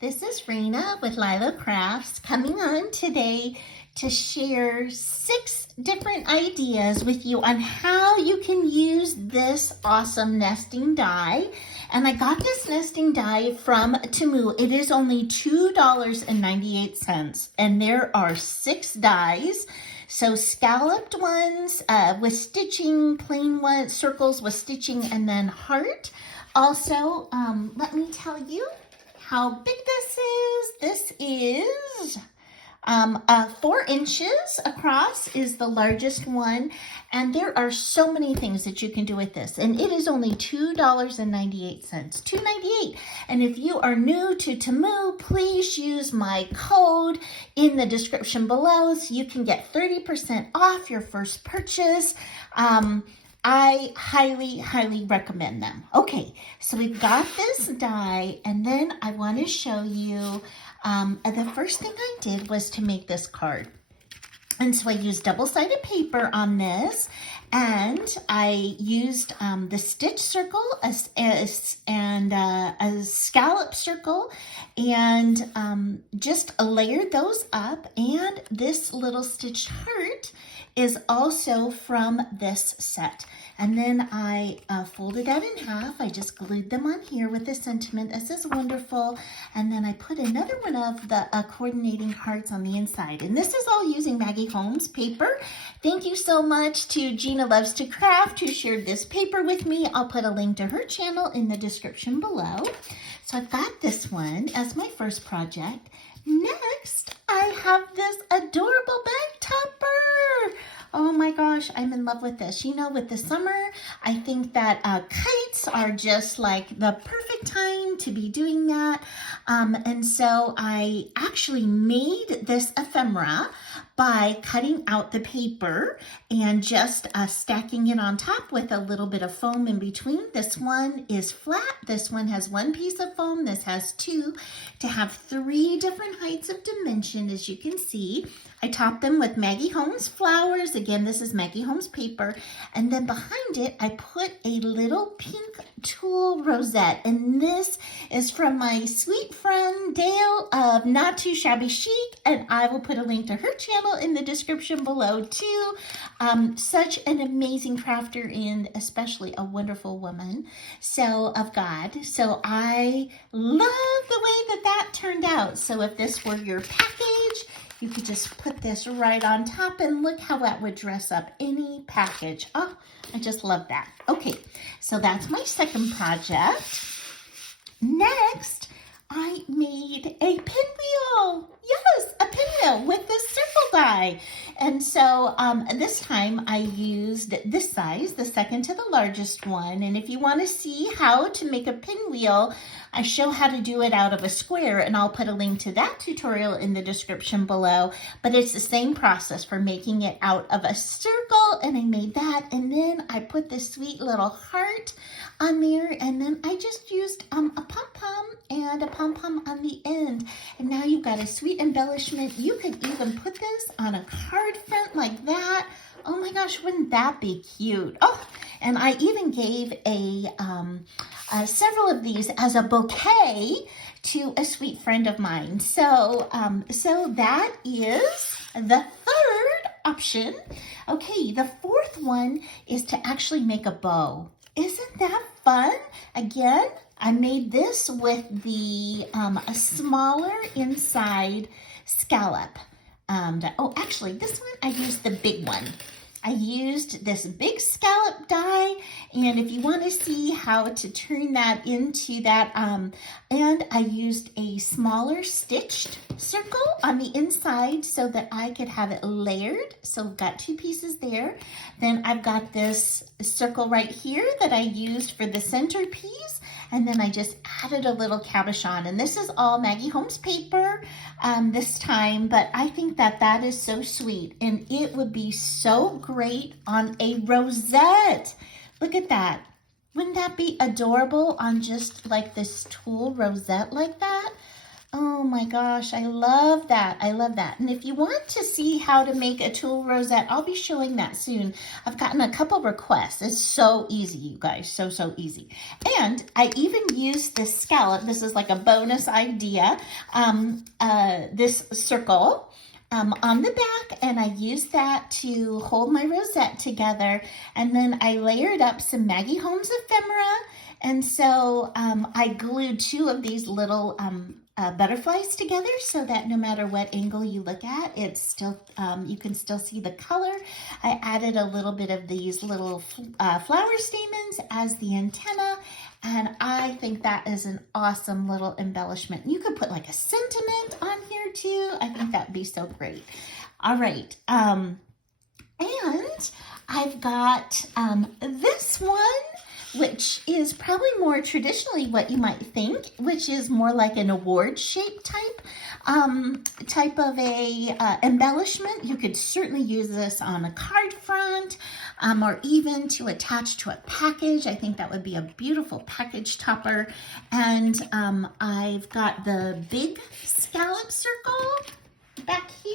This is Raina with LYLO Crafts coming on today to share 6 different ideas with you on how you can use this awesome nesting die. And I got this nesting die from TEMU. It is only $2.98 and there are 6 dies. So scalloped ones with stitching, plain ones, circles with stitching, and then heart. Also, let me tell you how big this is. This is 4 inches across is the largest one. And there are so many things that you can do with this. And it is only $2.98, $2.98. And if you are new to TEMU, please use my code in the description below so you can get 30% off your first purchase. I highly recommend them. Okay, so we've got this die, and then I want to show you, the first thing I did was to make this card. And so I used double-sided paper on this, and I used the stitch circle and a scallop circle, and just layered those up. And this little stitched heart is also from this set. And then I folded that in half. I just glued them on here with the sentiment. This is wonderful. And then I put another one of the coordinating hearts on the inside. And this is all using Maggie Holmes paper. Thank you so much to Gina Loves to Craft who shared this paper with me. I'll put a link to her channel in the description below. So I've got this one as my first project. Next, I have this adorable bag topper. Oh my gosh, I'm in love with this. You know, with the summer, I think that kites are just like the perfect time to be doing that. And so I actually made this ephemera by cutting out the paper and just stacking it on top with a little bit of foam in between. This one is flat. This one has 1 piece of foam. This has 2 to have 3 different heights of dimension, as you can see. I topped them with Maggie Holmes flowers. Again, this is Maggie Holmes paper. And then behind it, I put a little pink tulle rosette. And this is from my sweet friend Dale of Not Too Shabby Chic. And I will put a link to her channel in the description below too. Such an amazing crafter and especially a wonderful woman. So of God. So I love the way that that turned out. So if this were your package, you could just put this right on top and look how that would dress up any package. Oh, I just love that. Okay, so that's my second project. Next, I made a pinwheel. Yes, a pinwheel with this circle die. And so this time I used this size, the second to the largest one. And if you want to see how to make a pinwheel, I show how to do it out of a square, and I'll put a link to that tutorial in the description below. But it's the same process for making it out of a circle, and I made that. And then I put this sweet little heart on there, and then I just used a pom-pom and a pom-pom on the end. And now you've got a sweet embellishment. You could even put this on a card front like that. Oh my gosh, wouldn't that be cute? Oh, and I even gave several of these as a bouquet to a sweet friend of mine. So, so that is the third option. Okay, the fourth one is to actually make a bow. Isn't that fun? Again, I made this with the a smaller inside scallop. Oh, actually, this one, I used the big one. I used this big scallop die, and if you want to see how to turn that into that, and I used a smaller stitched circle on the inside so that I could have it layered. So I've got 2 pieces there. Then I've got this circle right here that I used for the centerpiece. And then I just added a little cabochon. And this is all Maggie Holmes paper this time, but I think that that is so sweet. And it would be so great on a rosette. Look at that. Wouldn't that be adorable on just like this tulle rosette like that? Oh my gosh, I love that. I love that. And if you want to see how to make a tulle rosette, I'll be showing that soon. I've gotten a couple requests. It's so easy, you guys. So, so easy. And I even used this scallop. This is like a bonus idea. This circle on the back, and I used that to hold my rosette together. And then I layered up some Maggie Holmes ephemera. And so I glued two of these little butterflies together so that no matter what angle you look at, it's still you can still see the color. I added a little bit of these little flower stamens as the antenna, and I think that is an awesome little embellishment. You could put like a sentiment on here too. I think that'd be so great. All right, and I've got this one, which is probably more traditionally what you might think, which is more like an award shape type of a embellishment. You could certainly use this on a card front or even to attach to a package. I think that would be a beautiful package topper. And I've got the big scallop circle back here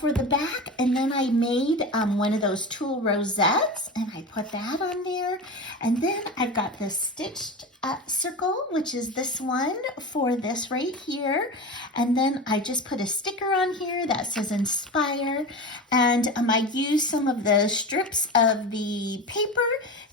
for the back, and then I made one of those tulle rosettes, and I put that on there. And then I've got this stitched circle, which is this one for this right here. And then I just put a sticker on here that says inspire, and I used some of the strips of the paper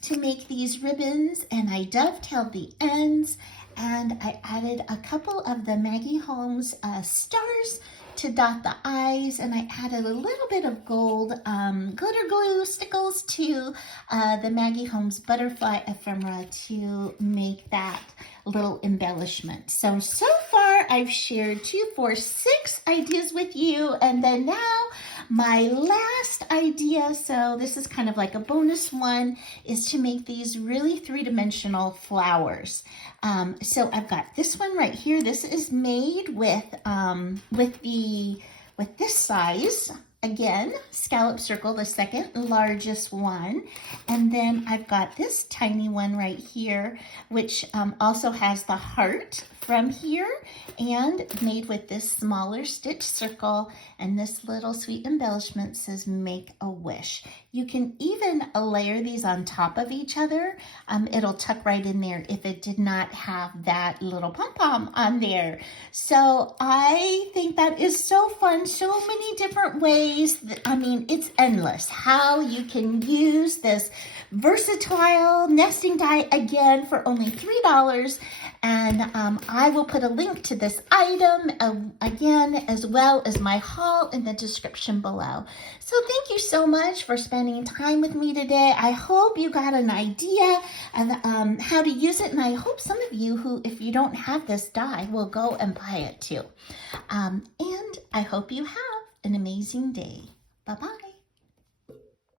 to make these ribbons, and I dovetailed the ends, and I added a couple of the Maggie Holmes stars to dot the eyes, and I added a little bit of gold glitter glue stickles to the Maggie Holmes butterfly ephemera to make that little embellishment. So far I've shared 2, 4, 6 ideas with you, and then now my last idea, so this is kind of like a bonus one, is to make these really three-dimensional flowers. So I've got this one right here. This is made with this size. Again, scallop circle, the second largest one. And then I've got this tiny one right here, which also has the heart from here, and made with this smaller stitch circle, and this little sweet embellishment says make a wish. You can even layer these on top of each other. It'll tuck right in there if it did not have that little pom-pom on there. So I think that is so fun. So many different ways. I mean, it's endless how you can use this versatile nesting die, again, for only $3. And I will put a link to this item again, as well as my haul, in the description below. So thank you so much for spending time with me today. I hope you got an idea of how to use it, and I hope some of you who, if you don't have this die, will go and buy it too. And I hope you have an amazing day. Bye-bye.